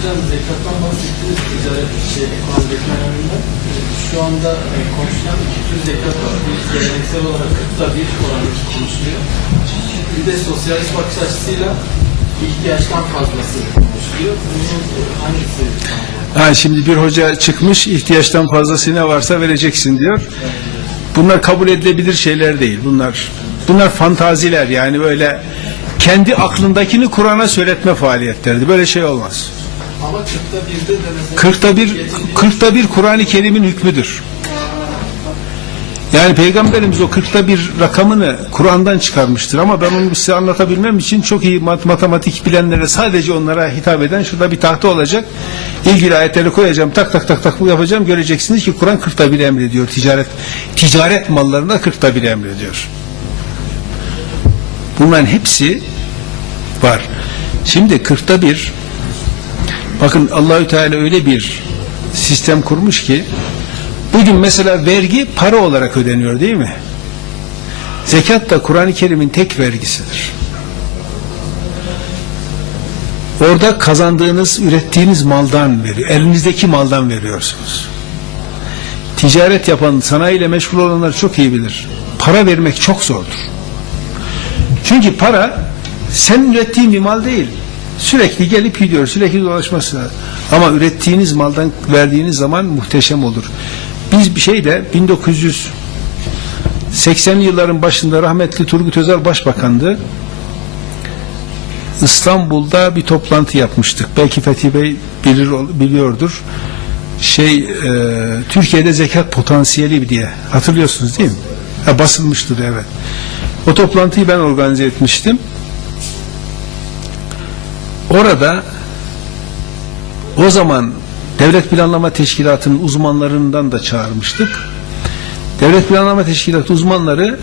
Hocam zekattan bahsettiniz ticaret şey, ekonomi bekleneninde. Şu anda e, konuşulan iki tür zekat var. Bir geleneksel olarak kırkta bir oranı konuşuluyor. Bir de sosyalist bakış açısıyla ihtiyaçtan fazlası konuşuluyor. Bunun e, hangisi? Ha, şimdi bir hoca çıkmış ihtiyaçtan fazlası ne varsa vereceksin diyor. Bunlar kabul edilebilir şeyler değil. Bunlar bunlar fantaziler yani böyle kendi aklındakini Kur'an'a söyletme faaliyetlerdi. Böyle şey olmaz. Ama kırkta birde de mesela... Kırkta bir, kırkta bir Kur'an-ı Kerim'in hükmüdür. Yani Peygamberimiz o kırkta bir rakamını Kur'an'dan çıkarmıştır ama ben onu size anlatabilmem için çok iyi mat- matematik bilenlere sadece onlara hitap eden şurada bir tahta olacak. İlgili ayetleri koyacağım tak tak tak tak bu yapacağım göreceksiniz ki Kur'an kırkta bir emrediyor ticaret ticaret mallarına kırkta bir emrediyor. Bunların hepsi var. Şimdi kırkta bir Bakın Allahü Teala öyle bir sistem kurmuş ki bugün mesela vergi para olarak ödeniyor değil mi? Zekat da Kur'an-ı Kerim'in tek vergisidir. Orada kazandığınız, ürettiğiniz maldan veriyor. Elinizdeki maldan veriyorsunuz. Ticaret yapan, sanayiyle meşgul olanlar çok iyi bilir. Para vermek çok zordur. Çünkü para sen ürettiğin bir mal değil. Sürekli gelip gidiyor, sürekli dolaşması lazım. Ama ürettiğiniz maldan verdiğiniz zaman muhteşem olur. Biz bir şeyde 1980'li yılların başında rahmetli Turgut Özal başbakandı. İstanbul'da bir toplantı yapmıştık. Belki Fethi Bey bilir biliyordur. Şey e, Türkiye'de zekat potansiyeli diye hatırlıyorsunuz değil mi? Ha, basılmıştır evet. O toplantıyı ben organize etmiştim. Orada o zaman Devlet Planlama Teşkilatı'nın uzmanlarından da çağırmıştık. Devlet Planlama Teşkilatı uzmanları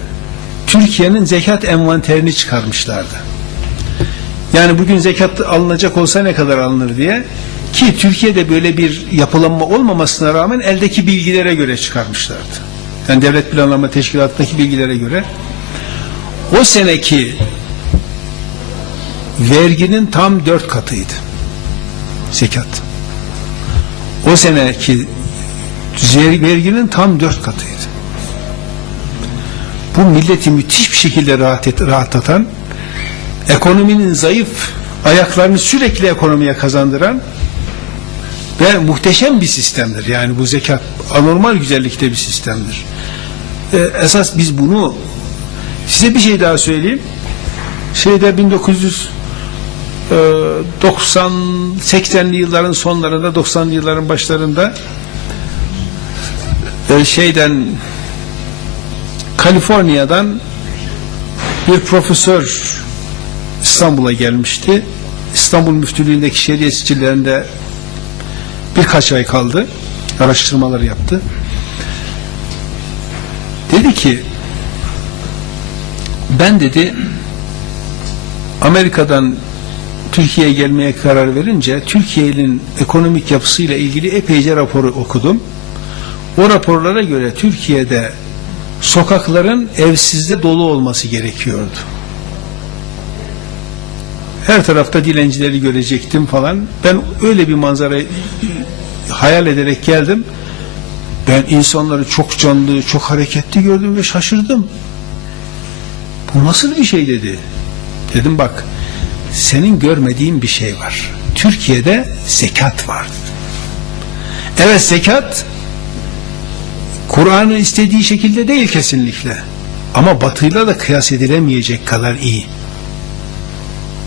Türkiye'nin zekat envanterini çıkarmışlardı. Yani bugün zekat alınacak olsa ne kadar alınır diye ki Türkiye'de böyle bir yapılanma olmamasına rağmen eldeki bilgilere göre çıkarmışlardı. Yani Devlet Planlama Teşkilatı'ndaki bilgilere göre o seneki verginin tam dört katıydı. Zekat. O seneki verginin tam dört katıydı. Bu milleti müthiş bir şekilde rahat et, rahatlatan, ekonominin zayıf ayaklarını sürekli ekonomiye kazandıran ve muhteşem bir sistemdir. Yani bu zekat anormal güzellikte bir sistemdir. Ee, esas biz bunu size bir şey daha söyleyeyim. Şeyde 1900 90 80'li yılların sonlarında 90'lı yılların başlarında e, şeyden Kaliforniya'dan bir profesör İstanbul'a gelmişti. İstanbul Müftülüğü'ndeki şeriye sicillerinde birkaç ay kaldı. Araştırmaları yaptı. Dedi ki ben dedi Amerika'dan Türkiye'ye gelmeye karar verince Türkiye'nin ekonomik yapısıyla ilgili epeyce raporu okudum. O raporlara göre Türkiye'de sokakların evsizde dolu olması gerekiyordu. Her tarafta dilencileri görecektim falan. Ben öyle bir manzara hayal ederek geldim. Ben insanları çok canlı, çok hareketli gördüm ve şaşırdım. Bu nasıl bir şey dedi. Dedim bak senin görmediğin bir şey var. Türkiye'de zekat var. Evet zekat Kur'an'ın istediği şekilde değil kesinlikle. Ama batıyla da kıyas edilemeyecek kadar iyi.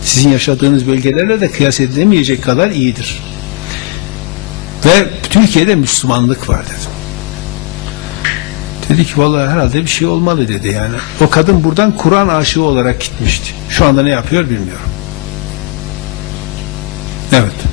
Sizin yaşadığınız bölgelerle de kıyas edilemeyecek kadar iyidir. Ve Türkiye'de Müslümanlık var dedim. Dedi ki vallahi herhalde bir şey olmalı dedi yani. O kadın buradan Kur'an aşığı olarak gitmişti. Şu anda ne yapıyor bilmiyorum. Evet.